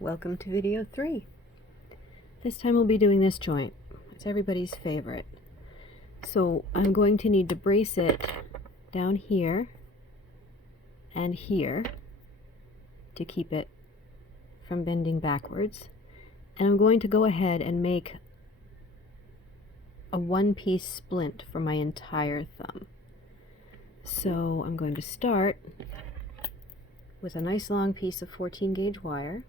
Welcome to video 3. This time we'll be doing this joint. It's everybody's favorite. So I'm going to need to brace it down here and here to keep it from bending backwards. And I'm going to go ahead and make a one-piece splint for my entire thumb. So I'm going to start with a nice long piece of 14 gauge wire.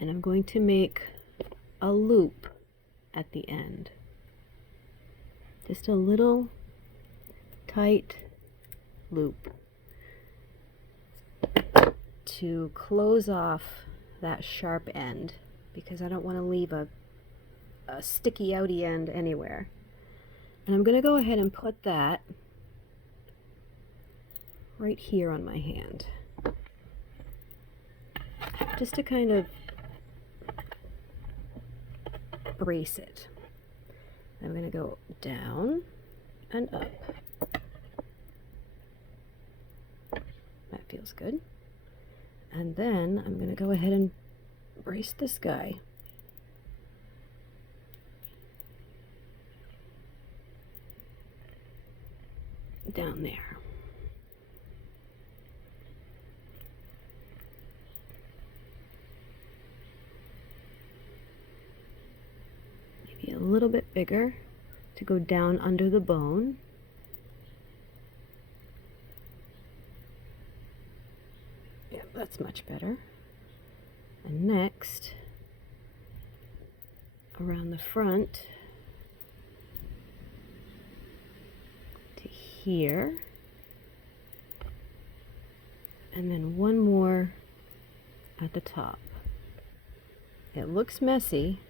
And I'm going to make a loop at the end. Just a little tight loop to close off that sharp end, because I don't want to leave a sticky outy end anywhere. And I'm going to go ahead and put that right here on my hand, just to kind of brace it. I'm going to go down and up. That feels good. And then I'm going to go ahead and brace this guy. Down there. Maybe a little bit bigger to go down under the bone. Yeah, that's much better. And next, around the front to here, and then one more at the top. It looks messy,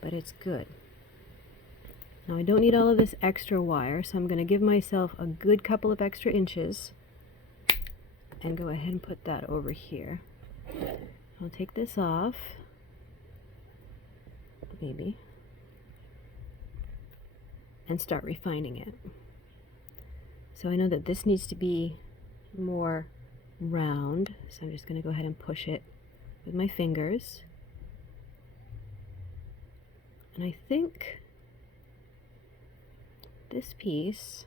but it's good. Now I don't need all of this extra wire, so I'm going to give myself a good couple of extra inches and go ahead and put that over here. I'll take this off, maybe, and start refining it. So I know that this needs to be more round, so I'm just going to go ahead and push it with my fingers. And I think this piece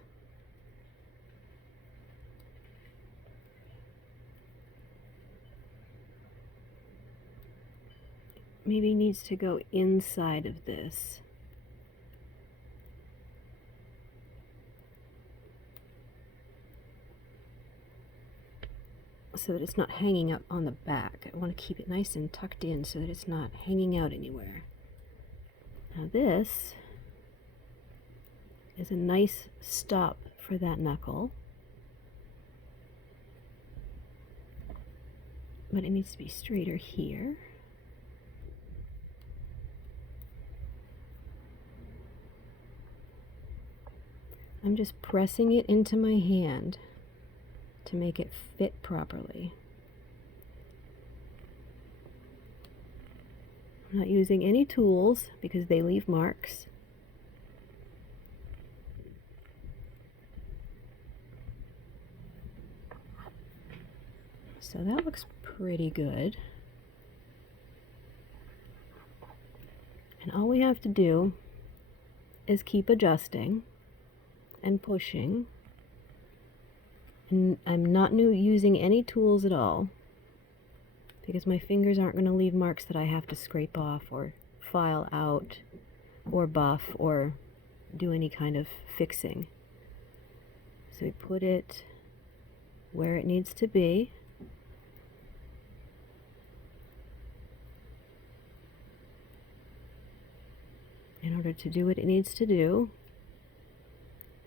maybe needs to go inside of this. So that it's not hanging up on the back. I want to keep it nice and tucked in so that it's not hanging out anywhere. Now this is a nice stop for that knuckle, but it needs to be straighter here. I'm just pressing it into my hand to make it fit properly. I'm not using any tools because they leave marks. So that looks pretty good. And all we have to do is keep adjusting and pushing. And I'm not using any tools at all, because my fingers aren't going to leave marks that I have to scrape off or file out or buff or do any kind of fixing. So we put it where it needs to be. In order to do what it needs to do,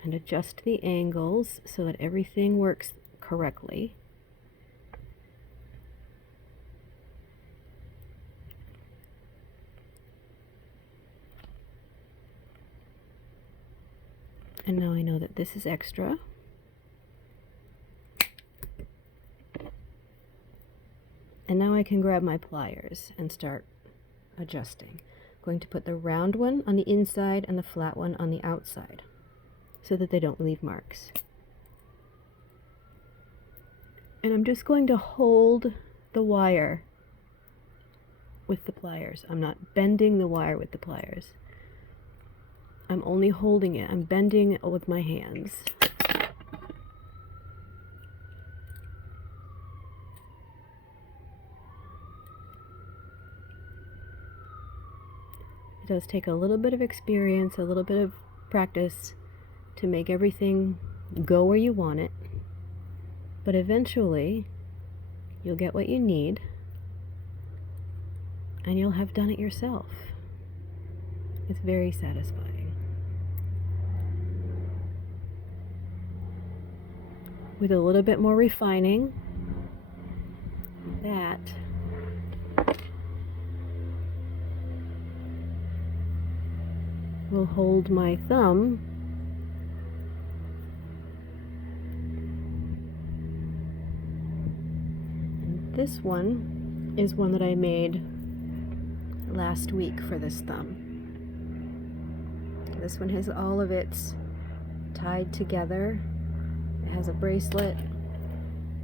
and adjust the angles so that everything works correctly. And now I know that this is extra. And now I can grab my pliers and start adjusting. I'm going to put the round one on the inside and the flat one on the outside, so that they don't leave marks. And I'm just going to hold the wire with the pliers. I'm not bending the wire with the pliers. I'm only holding it. I'm bending it with my hands. It does take a little bit of experience, a little bit of practice to make everything go where you want it. But eventually, you'll get what you need, and you'll have done it yourself. It's very satisfying. With a little bit more refining, that will hold my thumb This one is one that I made last week for this thumb. This one has all of its tied together. It has a bracelet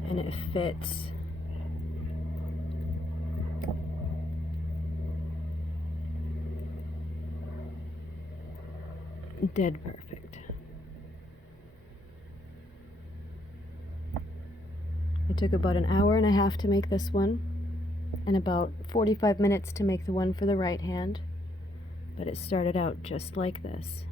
and it fits dead perfect. It took about an hour and a half to make this one and about 45 minutes to make the one for the right hand, but it started out just like this.